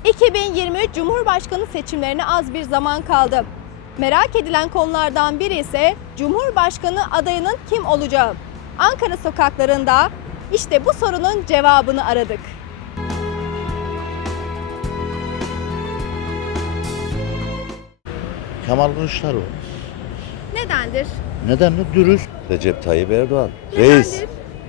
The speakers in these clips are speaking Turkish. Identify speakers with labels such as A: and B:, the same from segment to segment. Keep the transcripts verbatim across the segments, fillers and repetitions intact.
A: iki bin yirmi üç Cumhurbaşkanı seçimlerine az bir zaman kaldı. Merak edilen konulardan biri ise Cumhurbaşkanı adayının kim olacağı. Ankara sokaklarında işte bu sorunun cevabını aradık.
B: Kemal Kılıçdaroğlu.
A: Nedendir?
B: Neden mi? Dürüst.
C: Recep Tayyip Erdoğan.
A: Nedendir?
C: Reis.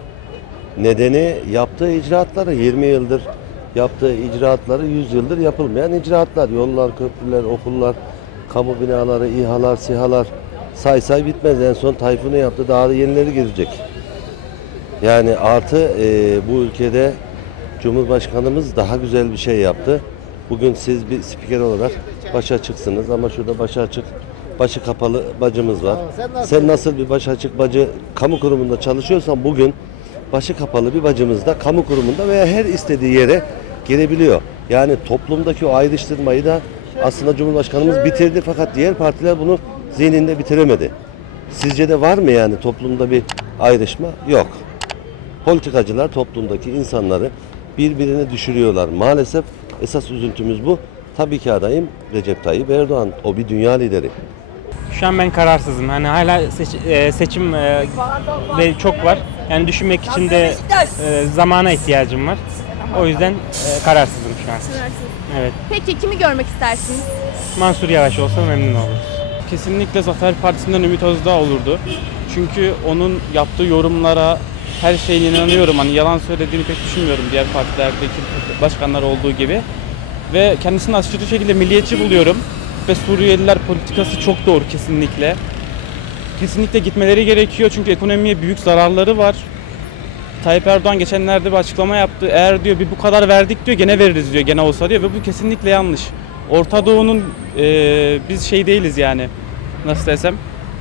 C: Nedeni yaptığı icraatları yirmi yıldır yaptığı icraatları yüz yıldır yapılmayan icraatlar. Yollar, köprüler, okullar, kamu binaları, İHA'lar, SİHA'lar say say bitmez. En son Tayfun'u yaptı. Daha da yenileri gelecek. Yani artı e, bu ülkede Cumhurbaşkanımız daha güzel bir şey yaptı. Bugün siz bir spiker olarak başa çıksınız ama şurada başa açık, başı kapalı bacımız var.
B: Sen nasıl,
C: Sen nasıl bir baş açık bacı kamu kurumunda çalışıyorsan bugün başı kapalı bir bacımız da kamu kurumunda veya her istediği yere girebiliyor. Yani toplumdaki o ayrıştırmayı da aslında Cumhurbaşkanımız bitirdi fakat diğer partiler bunu zihninde bitiremedi. Sizce de var mı yani toplumda bir ayrışma? Yok. Politikacılar toplumdaki insanları birbirine düşürüyorlar. Maalesef esas üzüntümüz bu. Tabii ki adayım Recep Tayyip Erdoğan. O bir dünya lideri.
D: Şu an ben kararsızım. Hani hala seç, e, seçim e, ve çok var. Yani düşünmek için de e, zamana ihtiyacım var. O yüzden e, kararsızım şu an. Evet.
A: Peki kimi görmek istersiniz?
D: Mansur Yavaş olsa memnun olurum.
E: Kesinlikle Zafer Partisi'nden Ümit Özdağ olurdu. Çünkü onun yaptığı yorumlara her şeyine inanıyorum. Hani yalan söylediğini pek düşünmüyorum diğer partilerdeki başkanlar olduğu gibi. Ve kendisini aşırı şekilde milliyetçi buluyorum. Ve Suriyeliler politikası çok doğru kesinlikle. Kesinlikle gitmeleri gerekiyor çünkü ekonomiye büyük zararları var. Tayyip Erdoğan geçenlerde bir açıklama yaptı. Eğer diyor bir bu kadar verdik diyor gene veririz diyor gene olsa diyor ve bu kesinlikle yanlış. Orta Doğu'nun e, biz şey değiliz yani nasıl desem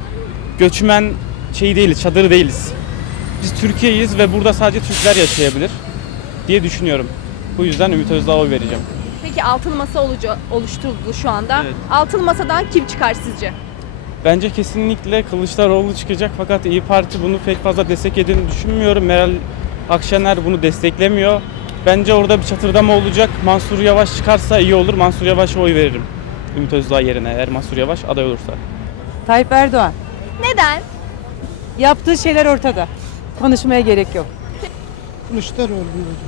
E: göçmen şey değiliz, çadırı değiliz. Biz Türkiye'yiz ve burada sadece Türkler yaşayabilir diye düşünüyorum. Bu yüzden Ümit Özdağ'a oy vereceğim.
A: Peki altılı masa olucu, oluşturuldu şu anda.
E: Evet.
A: Altılı masadan kim çıkar sizce?
E: Bence kesinlikle Kılıçdaroğlu çıkacak fakat İyi Parti bunu pek fazla desteklediğini düşünmüyorum. Meral Akşener bunu desteklemiyor. Bence orada bir çatırdama olacak. Mansur Yavaş çıkarsa iyi olur. Mansur Yavaş'a oy veririm. Ümit Özdağ yerine eğer Mansur Yavaş aday olursa.
F: Tayyip Erdoğan.
A: Neden?
F: Yaptığı şeyler ortada. Konuşmaya gerek yok.
G: Kılıçdaroğlu.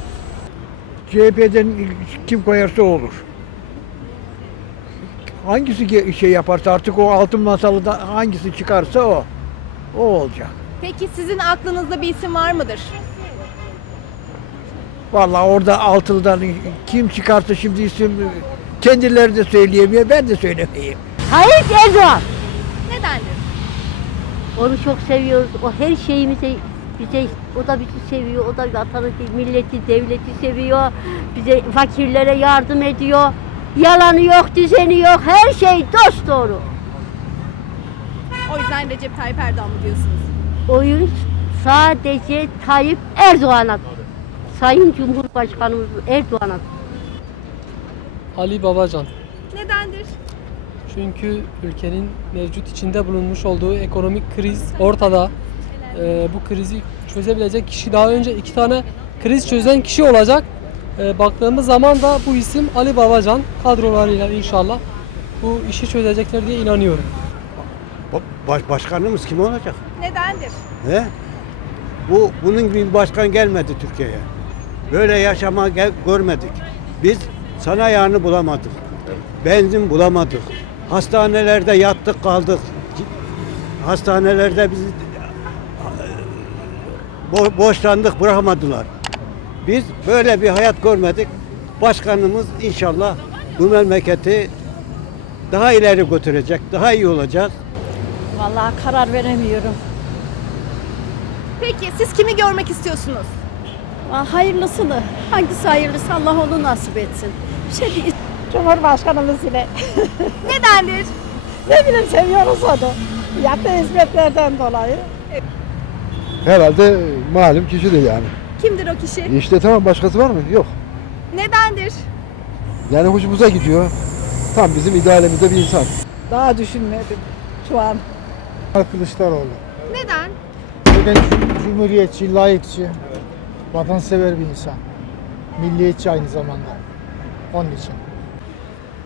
G: C H P'den kim koyarsa olur. Hangisi şey yaparsa artık o altın masalıda hangisi çıkarsa o. O olacak.
A: Peki sizin aklınızda bir isim var mıdır?
G: Vallahi orada altılıdan kim çıkarsa şimdi isim kendileri de söyleyemiyor, ben de söylemeyeyim.
H: Tayyip Erdoğan.
A: Nedendir?
H: Onu çok seviyoruz. O her şeyimize bize, o da bizi seviyor. O da vatanı, milleti, devleti seviyor. Bize fakirlere yardım ediyor. Yalanı yok, düzeni yok. Her şey dosdoğru.
A: O yüzden Recep Tayyip Erdoğan mı diyorsunuz?
H: Oyun sadece Tayyip Erdoğan'a. Sayın Cumhurbaşkanımız Erdoğan'a.
I: Ali Babacan.
A: Nedendir?
I: Çünkü ülkenin mevcut içinde bulunmuş olduğu ekonomik kriz ortada. Ee, bu krizi çözebilecek kişi daha önce iki tane kriz çözen kişi olacak. Ee, baktığımız zaman da bu isim Ali Babacan kadrolarıyla inşallah bu işi çözecekler diye inanıyorum.
J: Baş, başkanımız kim olacak?
A: Nedendir?
J: He? Bu bunun gibi bir başkan gelmedi Türkiye'ye. Böyle yaşama gel, görmedik. Biz sanayağını bulamadık. Benzin bulamadık. Hastanelerde yattık kaldık. Hastanelerde bizi bo boşlandık bırakmadılar. Biz böyle bir hayat görmedik. Başkanımız inşallah bu memleketi daha ileri götürecek, daha iyi olacak.
H: Vallahi karar veremiyorum.
A: Peki siz kimi görmek istiyorsunuz?
H: Hayırlısını, hangisi hayırlısı Allah onu nasip etsin. Bir şey değil.
F: Cumhurbaşkanımız yine.
A: Nedendir?
F: Ne bileyim seviyoruz onu. Yaptığı hizmetlerden dolayı.
B: Herhalde malum kişidir yani.
A: Kimdir o kişi?
B: İşte tamam, başkası var mı? Yok.
A: Nedendir?
B: Yani hoşumuza gidiyor. Tam bizim idealimizde bir insan.
F: Daha düşünmedim şu an.
G: Kılıçdaroğlu.
A: Neden?
G: Ben cumhuriyetçi, layıkçı, vatansever bir insan. Milliyetçi aynı zamanda. Onun için.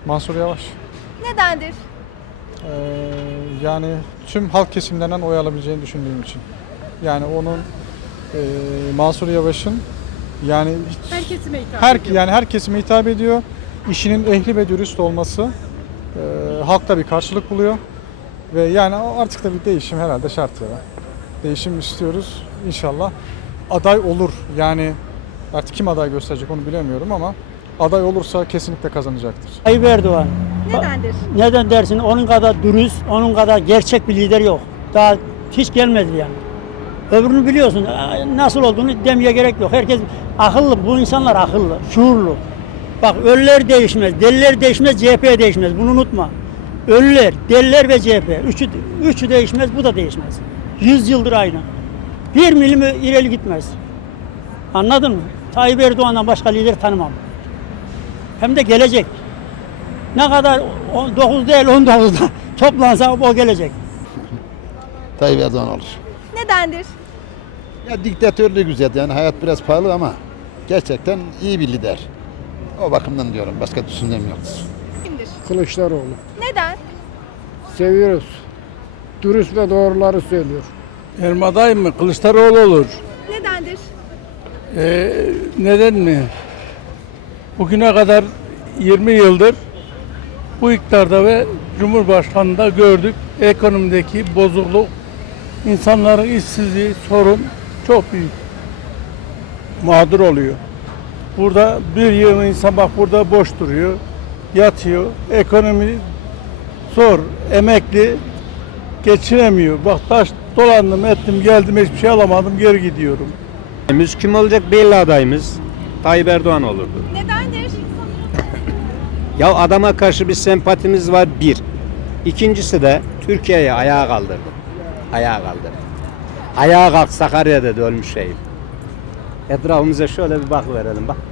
K: Mansur Yavaş.
A: Nedendir?
K: Ee, yani tüm halk kesimlerinden oy alabileceğini düşündüğüm için. Yani onun e, Mansur Yavaş'ın yani hiç-
F: Her kesime hitap
K: her
F: ediyor.
K: yani her kesime hitap ediyor. İşinin ehli ve dürüst olması e, halkta bir karşılık buluyor. Ve yani artık da bir değişim herhalde şart ya. Değişim istiyoruz inşallah. Aday olur. Yani artık kim aday gösterecek onu bilemiyorum ama aday olursa kesinlikle kazanacaktır.
F: Tayyip Erdoğan.
A: Nedendir?
F: Neden dersin? Onun kadar dürüst, onun kadar gerçek bir lider yok. Daha hiç gelmedi yani. Öbürünü biliyorsun. Nasıl olduğunu demeye gerek yok. Herkes akıllı. Bu insanlar akıllı, şuurlu. Bak ölüler değişmez, deliler değişmez, C H P değişmez. Bunu unutma. Ölüler, deliler ve C H P. Üçü, üçü değişmez, bu da değişmez. Yüz yıldır aynı. Bir milim ileri gitmez. Anladın mı? Tayyip Erdoğan'dan başka lider tanımam. Hem de gelecek. Ne kadar dokuz değil on dokuzda toplansa o gelecek.
B: Tayyip Erdoğan olur.
A: Nedendir?
B: Ya diktatörlüğü güzel yani hayat biraz pahalı ama gerçekten iyi bir lider. O bakımdan diyorum başka düşüncem yoktur.
A: Kimdir?
G: Kılıçdaroğlu.
A: Neden?
G: Seviyoruz. Dürüst ve doğruları söylüyor.
L: Benim adayım mı? Kılıçdaroğlu olur.
A: Nedendir?
L: Ee, neden mi? Bugüne kadar yirmi yıldır bu iktidarda ve Cumhurbaşkanı'nda gördük. Ekonomideki bozukluk, insanların işsizliği, sorun çok büyük. Mağdur oluyor. Burada bir yıl insan bak burada boş duruyor, yatıyor. Ekonomi zor, emekli geçinemiyor. Bak taş dolandım, ettim, geldim, hiçbir şey alamadım, geri gidiyorum.
E: Kim olacak belli adayımız. Tayyip Erdoğan olurdu.
A: Nedendir?
E: Ya adama karşı bir sempatimiz var bir. İkincisi de Türkiye'yi ayağa kaldırdı. Ayağa kaldırdı. Ayağa kalk Sakarya'da da ölmüş şehir. Etrafımıza şöyle bir bak verelim bak.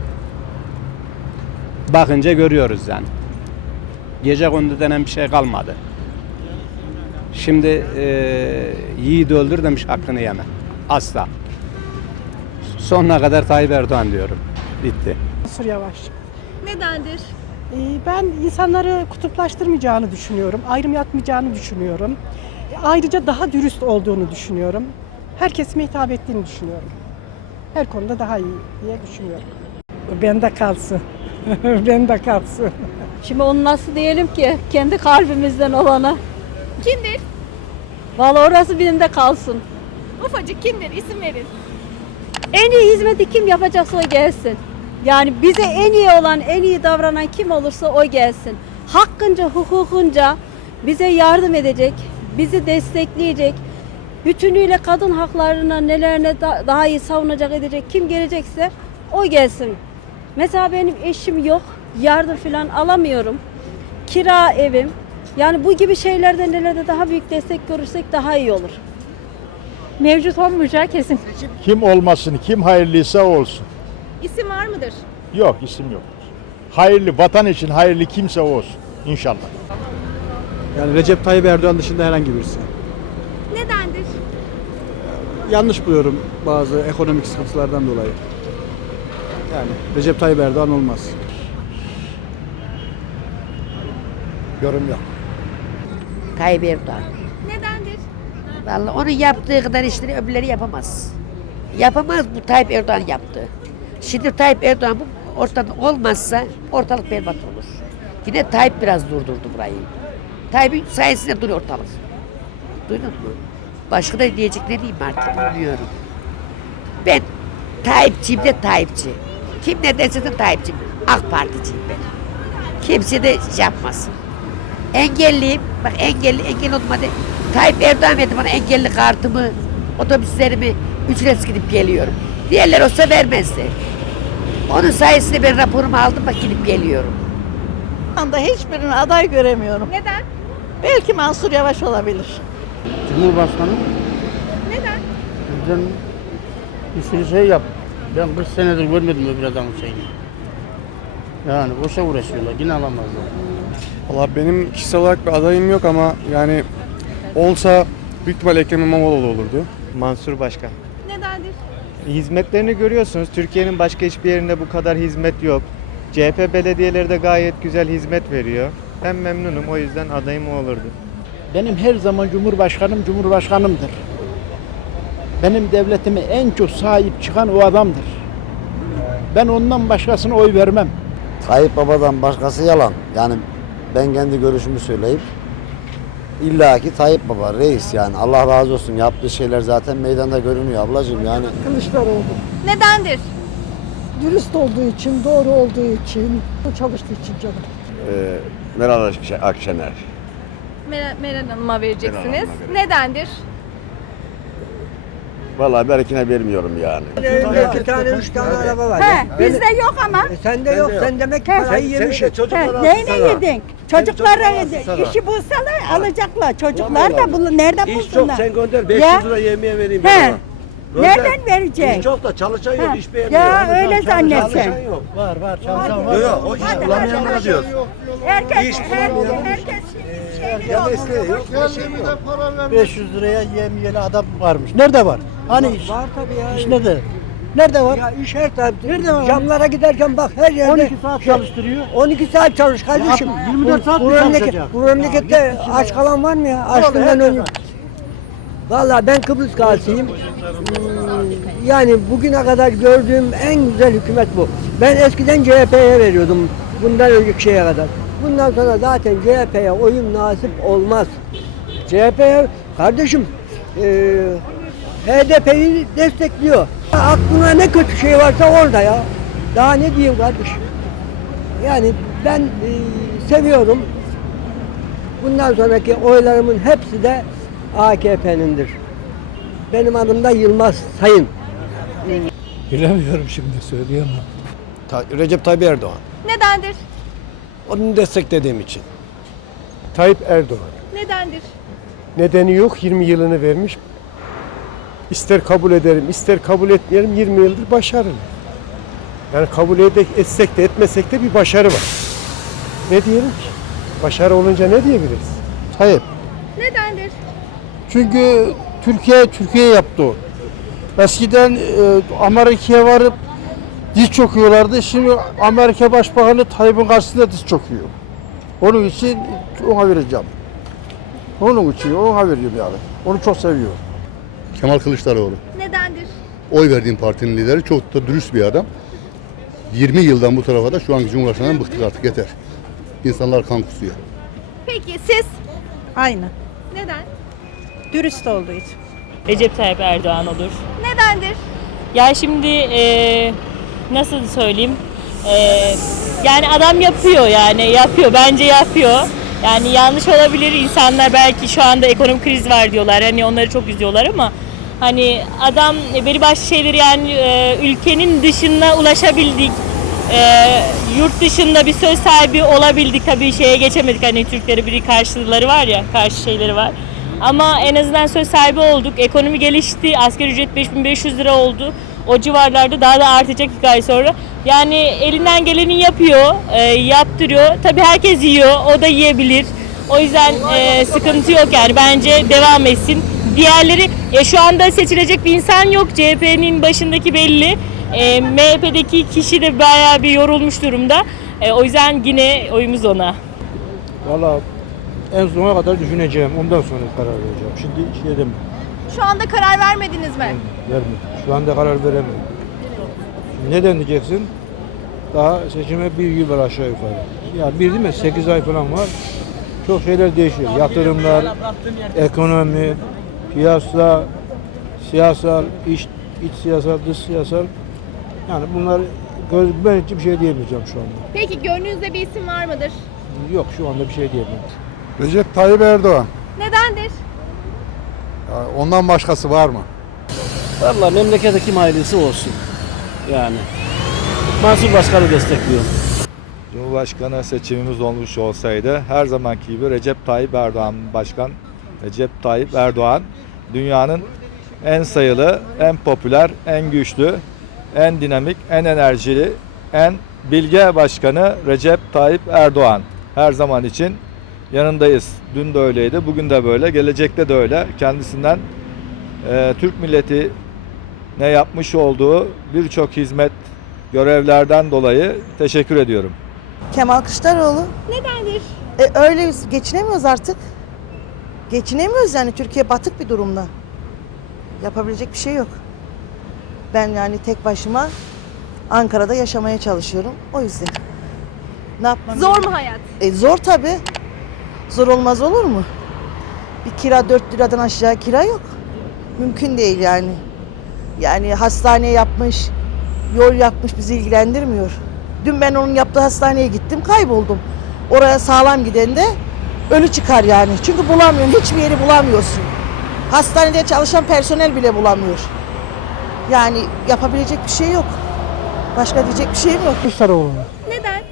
E: Bakınca görüyoruz yani. Gece kondu denen bir şey kalmadı. Şimdi e, yiğidi öldür demiş hakkını yeme. Asla. Sonuna kadar Tayyip Erdoğan diyorum. Bitti.
F: Mansur Yavaş.
A: Nedendir?
F: Ee, Ben insanları kutuplaştırmayacağını düşünüyorum. Ayrım yapmayacağını düşünüyorum. Ayrıca daha dürüst olduğunu düşünüyorum. Her kesime hitap ettiğini düşünüyorum. Her konuda daha iyi diye düşünüyorum. Bende kalsın. Bende kalsın.
H: Şimdi onu nasıl diyelim ki kendi kalbimizden olanı.
A: Kimdir?
H: Vallahi orası birinde kalsın.
A: Ufacık kimdir? İsim verin.
H: En iyi hizmeti kim yapacaksa o gelsin. Yani bize en iyi olan, en iyi davranan kim olursa o gelsin. Hakkınca, hukukunca bize yardım edecek, bizi destekleyecek, bütünüyle kadın haklarına nelerine da- daha iyi savunacak edecek kim gelecekse o gelsin. Mesela benim eşim yok, yardım falan alamıyorum. Kira evim. Yani bu gibi şeylerde nelerde daha büyük destek görürsek daha iyi olur.
F: Mevcut olmayacağı kesin.
L: Kim olmasın, kim hayırlıysa olsun.
A: İsim var mıdır?
L: Yok, isim yok. Hayırlı, vatan için hayırlı kimse olsun. İnşallah.
J: Yani Recep Tayyip Erdoğan dışında herhangi birisi.
A: Nedendir?
J: Yanlış buluyorum bazı ekonomik sıkıntılardan dolayı. Yani Recep Tayyip Erdoğan olmaz.
B: Yorum yok.
H: Tayyip Erdoğan.
A: Nedendir?
H: Vallahi onun yaptığı kadar işleri öbürleri yapamaz. Yapamaz bu Tayyip Erdoğan yaptı. Şimdi Tayyip Erdoğan bu ortada olmazsa ortalık berbat olur. Yine Tayyip biraz durdurdu burayı. Tayyip'in sayesinde duruyor ortalık. Duydun mu? Başka da diyecek ne diyeyim artık bilmiyorum. Ben Tayyipçiyim de Tayyipçi. Kim ne derse de Tayyipçiyim. AK Particiyim ben. Kimse de şey yapmasın. Engelliyim. Bak engelli, engelli oldum hadi. Tayyip Erdoğan verdi bana engelli kartımı, otobüslerimi ücretsiz gidip geliyorum. Diğerler olsa vermezdi. Onun sayesinde ben raporumu aldım bak gidip geliyorum.
F: Şu anda hiçbirine aday göremiyorum.
A: Neden?
F: Belki Mansur Yavaş olabilir.
L: Cumhurbaşkanı
A: Neden?
L: bizden bir sürü şey yap. Ben kırk senedir görmedim öbür adamın şeyini. Yani boşa uğraşıyorlar, yine alamazlar.
K: Valla benim kişisel olarak bir adayım yok ama yani olsa büyük ihtimal Ekrem İmamoğlu olurdu.
E: Mansur Başkan.
A: Nedendir?
E: Hizmetlerini görüyorsunuz. Türkiye'nin başka hiçbir yerinde bu kadar hizmet yok.
M: C H P belediyeleri de gayet güzel hizmet veriyor. Ben memnunum, o yüzden adayım o olurdu.
G: Benim her zaman Cumhurbaşkanım Cumhurbaşkanımdır. Benim devletime en çok sahip çıkan o adamdır. Ben ondan başkasına oy vermem.
C: Tayyip Baba'dan başkası yalan. Yani ben kendi görüşümü söyleyip illa ki Tayyip Baba reis yani Allah razı olsun yaptığı şeyler zaten meydanda görünüyor ablacığım yani.
N: Kılıçdaroğlu.
A: Nedendir?
N: Dürüst olduğu için, doğru olduğu için, çalıştığı için canım.
C: Ee, Meral Akşener.
A: Mer- Meral Hanım'a vereceksiniz.
C: Meral Hanım'a
A: Nedendir?
C: Vallahi berkine vermiyorum yani.
G: Evimde iki tane, üç tane araba var.
N: He, bizde yok ama.
G: E, sende yok, sen demek ki parayı yemişsin.
N: He, neyine yedin? Çocuklara işi bulsalar alacaklar. Çocuklar da bunu nereden bulsunlar?
J: gönder
N: beş yüz
J: lira yemeğe vereyim
N: He. Nereden verecek?
J: çok da çalışan
N: Ha, ya öyle zannetsen.
J: yok.
G: Var var, çalışan var.
J: Yok yok o iş
N: Hadi,
J: bulamayanlara
N: hadi.
J: diyoruz.
N: Herkes,
J: İş
N: her,
J: bulamıyor.
N: herkes şeyli
J: Ya
N: oldu.
J: mesleği yok, bir şey yok.
G: beş yüz liraya yemeyeli adam varmış. Nerede var? Hani iş?
F: Var tabii ya.
G: İş nerede? Nerede var?
F: Ya iş her tarafta.
G: Nerede var?
F: Camlara giderken bak her yerde.
G: on iki saat çalıştırıyor.
F: on iki saat çalış kardeşim.
G: Ya, yirmi dört saat
F: bu,
G: mi
F: bu, memleket,
G: çalışacak?
F: bu memlekette aç kalan var mı ya? Açlığından ölüyor. Vallahi ben Kıbrıs gazisiyim. Hmm, Yani bugüne kadar gördüğüm en güzel hükümet bu. Ben eskiden C H P'ye veriyordum. Bundan önceki şeye kadar. Bundan sonra zaten C H P'ye oyun nasip olmaz. C H P'ye kardeşim e, H D P'yi destekliyor. Aklına ne kötü şey varsa orada ya. Daha ne diyeyim kardeşim. Yani ben e, seviyorum. Bundan sonraki oylarımın hepsi de A K P'nindir. Benim adım da Yılmaz Sayın.
G: Bilemiyorum şimdi söyleyemem.
J: Recep Tayyip Erdoğan.
A: Nedendir?
J: Onu desteklediğim için.
K: Tayyip Erdoğan.
A: Nedendir?
K: Nedeni yok, yirmi yılını vermiş. İster kabul ederim, ister kabul etmeyelim, yirmi yıldır başarılı. Yani kabul edek, etsek de etmesek de bir başarı var. Ne diyelim ki? Başarı olunca ne diyebiliriz? Tayyip.
A: Nedendir?
K: Çünkü Türkiye, Türkiye yaptı o. Eskiden e, Amerika'ya varıp diz çöküyorlardı. Şimdi Amerika Başbakanı Tayyip'in karşısında diz çöküyor. Onun için ona vereceğim. Onun için ona veriyorum yani. Onu çok seviyorum.
B: Kemal Kılıçdaroğlu.
A: Nedendir?
B: Oy verdiğim partinin lideri çok da dürüst bir adam. yirmi yıldan bu tarafa da şu anki Cumhurbaşkanı'ndan bıktık artık yeter. İnsanlar kan kusuyor.
A: Peki siz
N: Aynı.
A: neden?
N: Dürüst olduğu için.
O: Recep Tayyip Erdoğan olur.
A: Nedendir?
O: Ya şimdi e, nasıl söyleyeyim? E, yani adam yapıyor yani yapıyor bence yapıyor. Yani yanlış olabilir insanlar belki şu anda ekonomik kriz var diyorlar. Hani onları çok üzüyorlar ama hani adam belli başlı şeyleri yani e, ülkenin dışına ulaşabildik. E, yurt dışında bir söz sahibi olabildik tabii şeye geçemedik hani Türkleri bir karşıları var ya karşı şeyleri var. Ama en azından söz sahibi olduk. Ekonomi gelişti. Asgari ücret beş bin beş yüz lira oldu. O civarlarda daha da artacak iki ay sonra. Yani elinden geleni yapıyor, e, yaptırıyor. Tabii herkes yiyor, o da yiyebilir. O yüzden e, sıkıntı yok yani. Bence devam etsin. Diğerleri, e, şu anda seçilecek bir insan yok. C H P'nin başındaki belli. E, M H P'deki kişi de bayağı bir yorulmuş durumda. E, o yüzden yine oyumuz ona.
K: Valla en sona kadar düşüneceğim. Ondan sonra karar vereceğim. Şimdi şey edemem.
A: Şu anda karar vermediniz mi?
K: Vermedim. Şu anda karar veremem. Şimdi neden diyeceksin? Daha seçime bir yıl var aşağı yukarı. Ya bir değil mi? Sekiz ay falan var. Çok şeyler değişiyor. Yatırımlar, ekonomi, piyasa, siyasal, iç, iç siyasal, dış siyasal. Yani bunlar göz, ben hiçbir şey diyemeyeceğim şu anda.
A: Peki gönlünüzde bir isim var mıdır?
K: Yok şu anda bir şey diyemem.
B: Recep Tayyip Erdoğan.
A: Nedendir?
B: Ondan başkası var mı?
L: Vallahi memlekete kim ailesi olsun. Yani. Mansur Başkan'ı destekliyorum.
K: Cumhurbaşkanı seçimimiz olmuş olsaydı her zamanki gibi Recep Tayyip Erdoğan Başkan, Recep Tayyip Erdoğan dünyanın en sayılı, en popüler, en güçlü, en dinamik, en enerjili, en bilge başkanı Recep Tayyip Erdoğan. Her zaman için yanındayız. Dün de öyleydi, bugün de böyle, gelecekte de öyle. Kendisinden e, Türk milleti ne yapmış olduğu birçok hizmet
P: görevlerden dolayı teşekkür ediyorum.
Q: Kemal Kılıçdaroğlu.
A: Nedendir?
Q: E, öyle geçinemiyoruz artık. Geçinemiyoruz yani, Türkiye batık bir durumda. Yapabilecek bir şey yok. Ben yani tek başıma Ankara'da yaşamaya çalışıyorum. O yüzden. Ne yapmam
A: Zor
Q: gerekiyor?
A: mu hayat?
Q: E, zor tabii. Zor olmaz olur mu? Bir kira dört liradan aşağı kira yok. Mümkün değil yani. Yani hastane yapmış, yol yapmış, bizi ilgilendirmiyor. Dün ben onun yaptığı hastaneye gittim, kayboldum. Oraya sağlam giden de ölü çıkar yani. Çünkü bulamıyorsun, hiçbir yeri bulamıyorsun. Hastanede çalışan personel bile bulamıyor. Yani yapabilecek bir şey yok. Başka diyecek bir şeyim yok.
F: Kılıçdaroğlu.
A: Neden?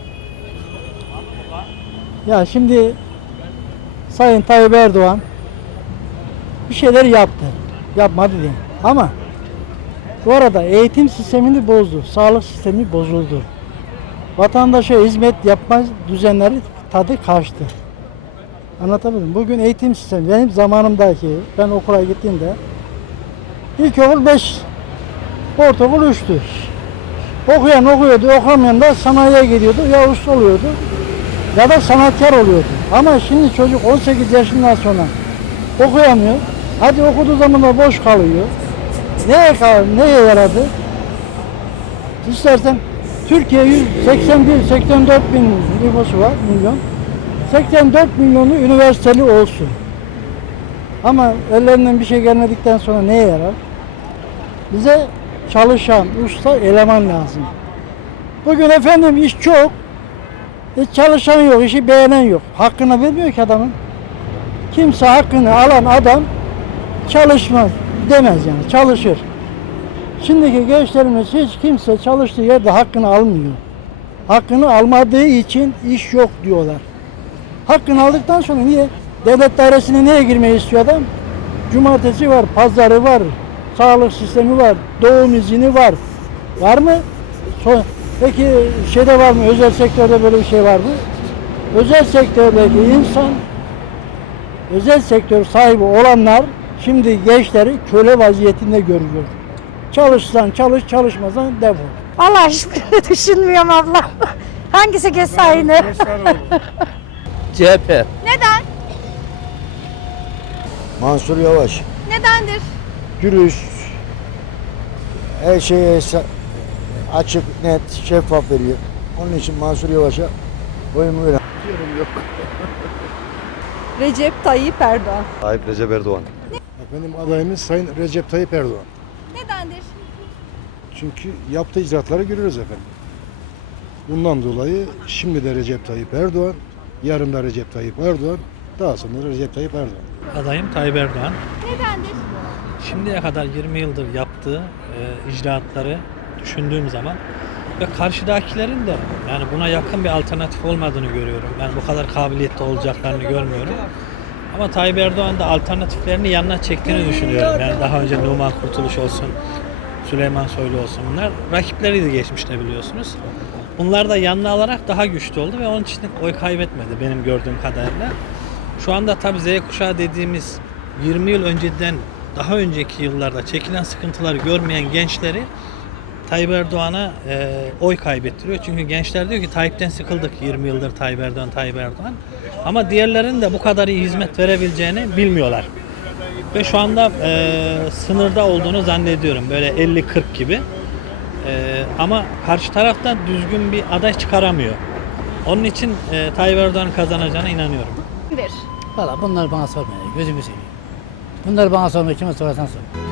F: Ya şimdi Sayın Tayyip Erdoğan bir şeyler yaptı. Yapmadı değil. Ama bu arada eğitim sistemini bozdu. Sağlık sistemi bozuldu. Vatandaşa hizmet yapma düzenleri tadı kaçtı. Anlatabildim. Bugün eğitim sistemi benim zamanımdaki, ben okula gittiğimde ilkokul beş, ortaokul üçtü. Okuyan okuyordu, okuyamayan da sanayiye gidiyordu, ya usta oluyordu ya da sanatkar oluyordu. Ama şimdi çocuk on sekiz yaşından sonra okuyamıyor. Hadi okuduğu zaman da boş kalıyor. Neye kaldı, neye yaradı? İstersen Türkiye yüz seksen bir seksen dört bin nüfusu var, milyon. seksen dört milyonu üniversiteli olsun. Ama ellerinden bir şey gelmedikten sonra neye yarar? Bize çalışan, usta eleman lazım. Bugün efendim iş çok, hiç çalışan yok, işi beğenen yok. Hakkını vermiyor ki adamın. Kimse hakkını alan adam çalışmaz demez yani, çalışır. Şimdiki gençlerimiz hiç kimse çalıştığı yerde hakkını almıyor. Hakkını almadığı için iş yok diyorlar. Hakkını aldıktan sonra niye? Devlet dairesine neye girmeyi istiyor adam? Cumartesi var, pazarı var, sağlık sistemi var, doğum izni var. Var mı? Peki şeyde var mı? Özel sektörde böyle bir şey var mı? Özel sektördeki insan, özel sektör sahibi olanlar şimdi gençleri köle vaziyetinde görüyor. Çalışsan çalış, çalışmasan defol.
N: Allah hiçbirini düşünmüyorum abla. Hangisi geçse aynı.
L: C H P.
A: Neden?
J: Mansur Yavaş.
A: Nedendir?
J: Dürüst. Her şeye açık, net, şeffaf veriyor. Onun için Mansur Yavaş'a oyumu veriyorum.
A: Recep Tayyip Erdoğan.
C: Tayyip Recep Erdoğan.
K: Benim adayımız Sayın Recep Tayyip Erdoğan.
A: Nedendir?
K: Çünkü yaptığı icraatları görüyoruz efendim. Bundan dolayı şimdi de Recep Tayyip Erdoğan, yarın da Recep Tayyip Erdoğan, daha sonra da Recep Tayyip Erdoğan.
F: Adayım Tayyip Erdoğan.
A: Nedendir?
F: Şimdiye kadar yirmi yıldır yaptığı e, icraatları düşündüğüm zaman ve karşıdakilerin de yani buna yakın bir alternatif olmadığını görüyorum. Ben bu kadar kabiliyetli olacaklarını görmüyorum. Ama Tayyip Erdoğan da alternatiflerini yanına çektiğini düşünüyorum. Yani daha önce Numan Kurtuluş olsun, Süleyman Soylu olsun, bunlar rakipleriydi geçmişte biliyorsunuz. Bunlar da yanına alarak daha güçlü oldu ve onun için oy kaybetmedi benim gördüğüm kadarıyla. Şu anda tabii Z kuşağı dediğimiz yirmi yıl önceden daha önceki yıllarda çekilen sıkıntıları görmeyen gençleri Tayyip Erdoğan'a e, oy kaybettiriyor. Çünkü gençler diyor ki Tayyip'ten sıkıldık, yirmi yıldır Tayyip Erdoğan, Tayyip Erdoğan. Ama diğerlerinin de bu kadar iyi hizmet verebileceğini bilmiyorlar. Ve şu anda e, sınırda olduğunu zannediyorum. Böyle elli kırk gibi. E, ama karşı tarafta düzgün bir aday çıkaramıyor. Onun için e, Tayyip Erdoğan'ın kazanacağına inanıyorum.
A: Nedir?
L: Valla bunlar bana sormayın. Gözümü seveyim. Bunları bana sormayın. Kime sorarsan sor.